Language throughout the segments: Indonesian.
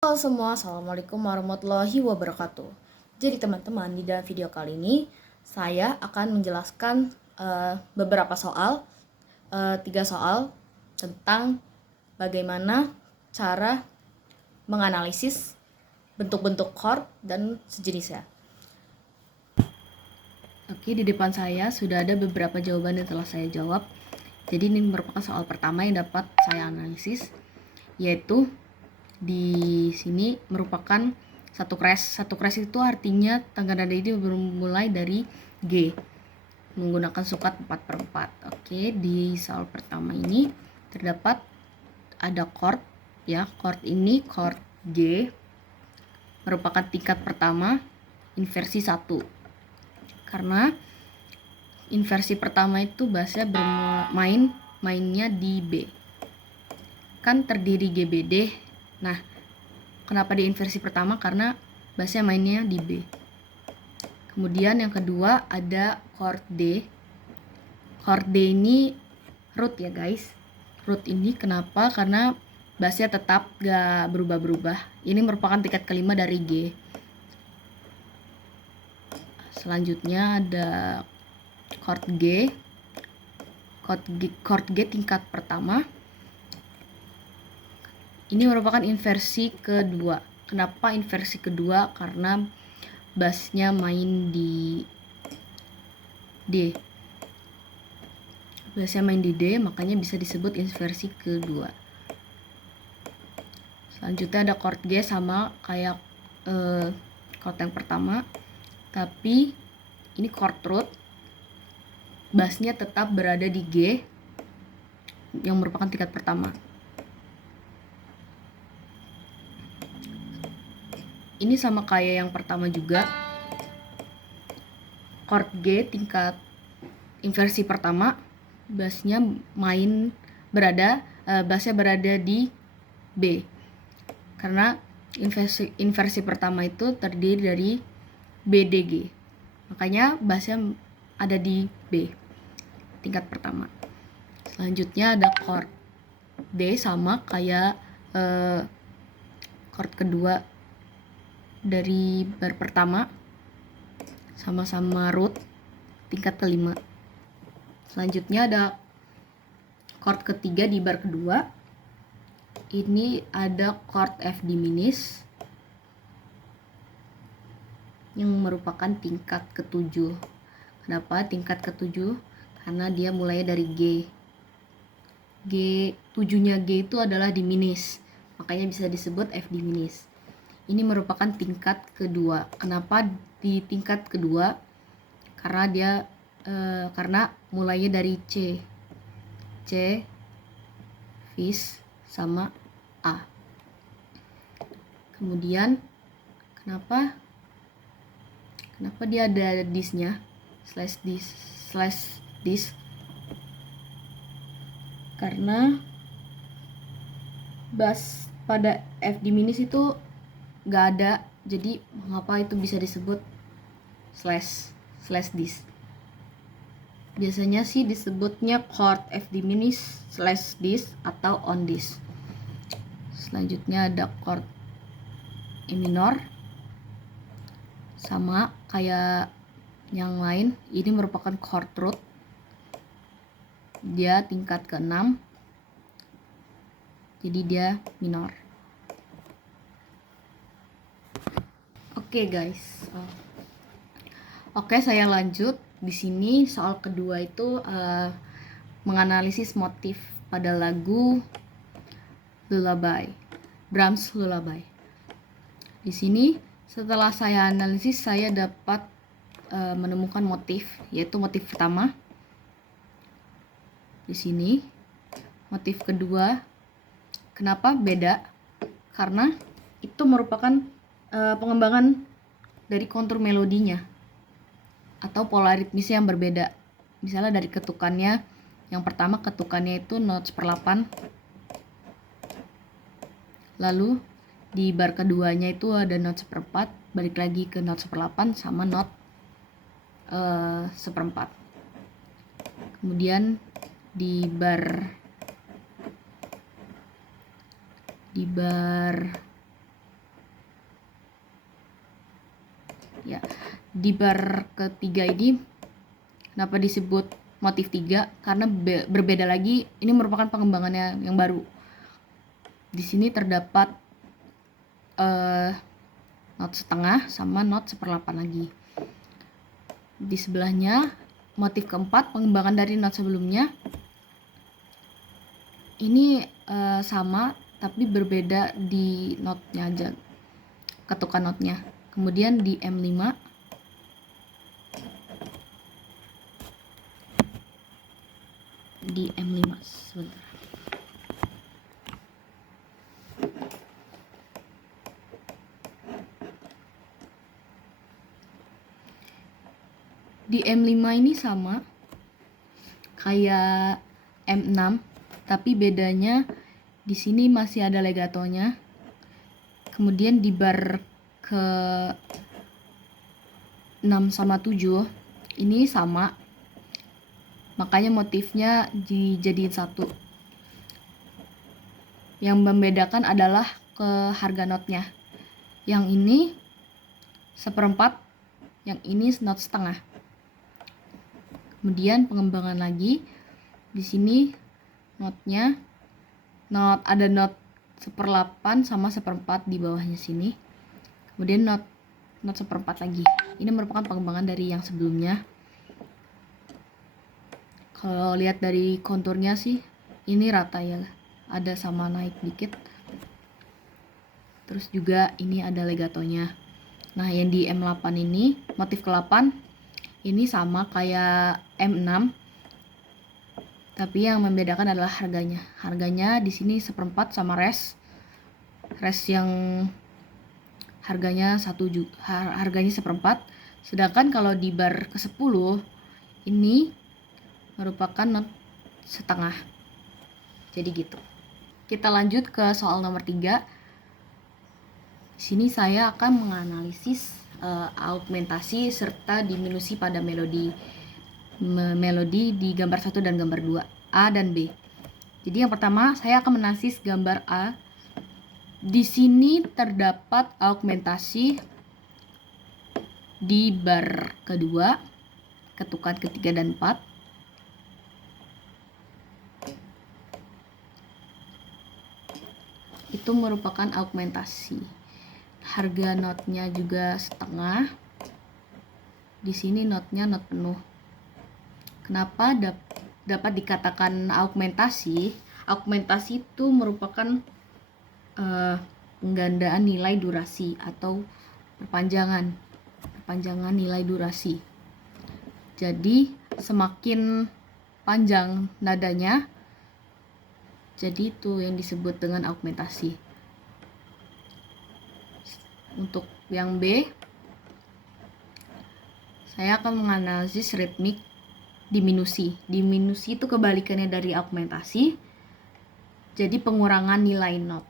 Halo semua, Assalamualaikum warahmatullahi wabarakatuh. Jadi teman-teman, di dalam video kali ini saya akan menjelaskan beberapa soal, 3 soal tentang bagaimana cara menganalisis bentuk-bentuk chord dan sejenisnya. Oke, di depan saya sudah ada beberapa jawaban yang telah saya jawab. Jadi ini merupakan soal pertama yang dapat saya analisis, yaitu di sini merupakan satu crash. Satu crash itu artinya tangga nada ini bermulai dari G menggunakan sukat 4/4. Oke, di soal pertama ini terdapat ada chord ya. Chord ini chord G merupakan tingkat pertama inversi 1. Karena inversi pertama itu bassnya mainnya di B. Kan terdiri GBD. Nah, kenapa di inversi pertama? Karena bassnya mainnya di B. Kemudian yang kedua ada chord D. Chord D ini root ya guys. Root ini kenapa? Karena bassnya tetap gak berubah-berubah. Ini merupakan tingkat kelima dari G. Selanjutnya ada chord G. Chord G tingkat pertama. Ini merupakan inversi kedua. Kenapa inversi kedua? Karena bassnya main di D. Bassnya main di D, makanya bisa disebut inversi kedua. Selanjutnya ada chord G sama kayak chord yang pertama, tapi ini chord root. Bassnya tetap berada di G, yang merupakan tingkat pertama. Ini sama kayak yang pertama juga. Chord G tingkat inversi pertama, bassnya bassnya berada di B. Karena inversi pertama itu terdiri dari BDG. Makanya bassnya ada di B, tingkat pertama. Selanjutnya ada chord D sama kayak chord kedua dari bar pertama, sama-sama root, tingkat kelima. Selanjutnya ada chord ketiga di bar kedua. Ini ada chord F diminis yang merupakan tingkat ketujuh. Kenapa tingkat ketujuh? Karena dia mulai dari G. Tujuhnya G itu adalah diminis, makanya bisa disebut F diminis. Ini merupakan tingkat kedua. Kenapa di tingkat kedua? Karena mulainya dari C, fis sama A. Kemudian kenapa dia ada disnya, slash dis? Karena bass pada F diminis itu gak ada, jadi mengapa itu bisa disebut slash dis? Biasanya sih disebutnya chord F diminis slash dis atau on dis. Selanjutnya ada chord E minor, sama kayak yang lain. Ini merupakan chord root, dia tingkat ke-6, jadi dia minor. Oke guys, saya lanjut. Di sini soal kedua itu menganalisis motif pada lagu Lullaby, Brahms Lullaby. Di sini setelah saya analisis, saya dapat menemukan motif, yaitu motif pertama di sini. Motif kedua, kenapa beda? Karena itu merupakan pengembangan dari kontur melodinya atau pola ritmisnya yang berbeda. Misalnya dari ketukannya, yang pertama ketukannya itu not 1/8, lalu di bar keduanya itu ada not 1/4, balik lagi ke not 1/8 sama not 1/4. Kemudian di bar ya. Di bar ketiga ini kenapa disebut motif 3? Karena berbeda lagi, ini merupakan pengembangannya yang baru. Di sini terdapat not setengah sama not 1/8 lagi. Di sebelahnya motif keempat, pengembangan dari not sebelumnya. Ini sama tapi berbeda di notnya aja, ketukan notnya. Kemudian di M5 sebentar. Di M5 ini sama kayak M6, tapi bedanya di sini masih ada legatonya. Kemudian di bar ke 6 sama 7 ini sama, makanya motifnya dijadiin satu. Yang membedakan adalah ke harga notnya. Yang ini 1/4, yang ini not setengah. Kemudian pengembangan lagi di sini notnya, ada not 1/8 sama 1/4 di bawahnya sini. Kemudian not 1/4 lagi. Ini merupakan pengembangan dari yang sebelumnya. Kalau lihat dari konturnya sih ini rata ya, ada sama naik dikit. Terus juga ini ada legatonya. Nah, yang di M8 ini motif ke-8 ini sama kayak M6, tapi yang membedakan adalah harganya. Harganya di sini 1/4 sama res yang harganya harganya 1/4. Sedangkan kalau di bar ke-10 ini merupakan not setengah. Jadi gitu. Kita lanjut ke soal nomor 3. Di sini saya akan menganalisis augmentasi serta diminusi pada melodi di gambar 1 dan gambar 2, A dan B. Jadi yang pertama saya akan menganalisis gambar A. Di sini terdapat augmentasi di bar kedua, ketukan ketiga dan 4. Itu merupakan augmentasi. Harga notnya juga setengah. Di sini notnya not penuh. Kenapa dapat dikatakan augmentasi? Augmentasi itu merupakan penggandaan nilai durasi atau perpanjangan nilai durasi. Jadi semakin panjang nadanya, jadi itu yang disebut dengan augmentasi. Untuk yang B, saya akan menganalisis ritmik diminusi. Diminusi itu kebalikannya dari augmentasi, jadi pengurangan nilai not.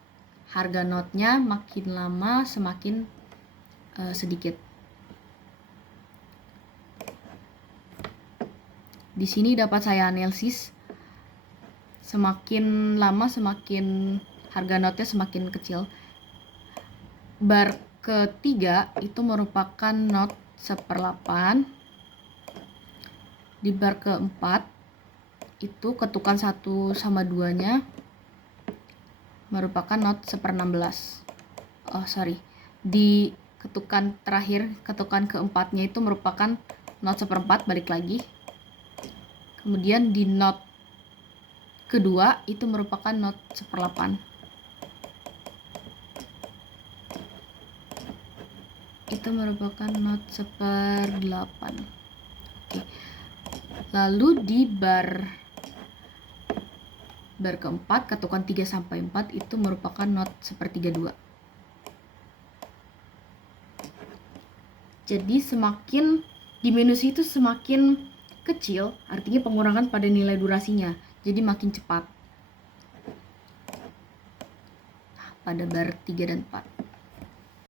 Harga notnya makin lama semakin sedikit. Di sini dapat saya analisis, semakin lama semakin harga notnya semakin kecil. Bar ketiga itu merupakan not 1/8. Di bar keempat itu ketukan 1 sama 2-nya merupakan not 1/16. Di ketukan terakhir, ketukan keempatnya itu merupakan not 1/4, balik lagi. Kemudian di not kedua itu merupakan not 1/8. Itu merupakan not 1/8. Oke. Lalu di bar keempat, ketukan 3 sampai 4 itu merupakan not 1/32. Jadi semakin diminusi itu semakin kecil, artinya pengurangan pada nilai durasinya, jadi makin cepat. Pada bar 3 dan 4.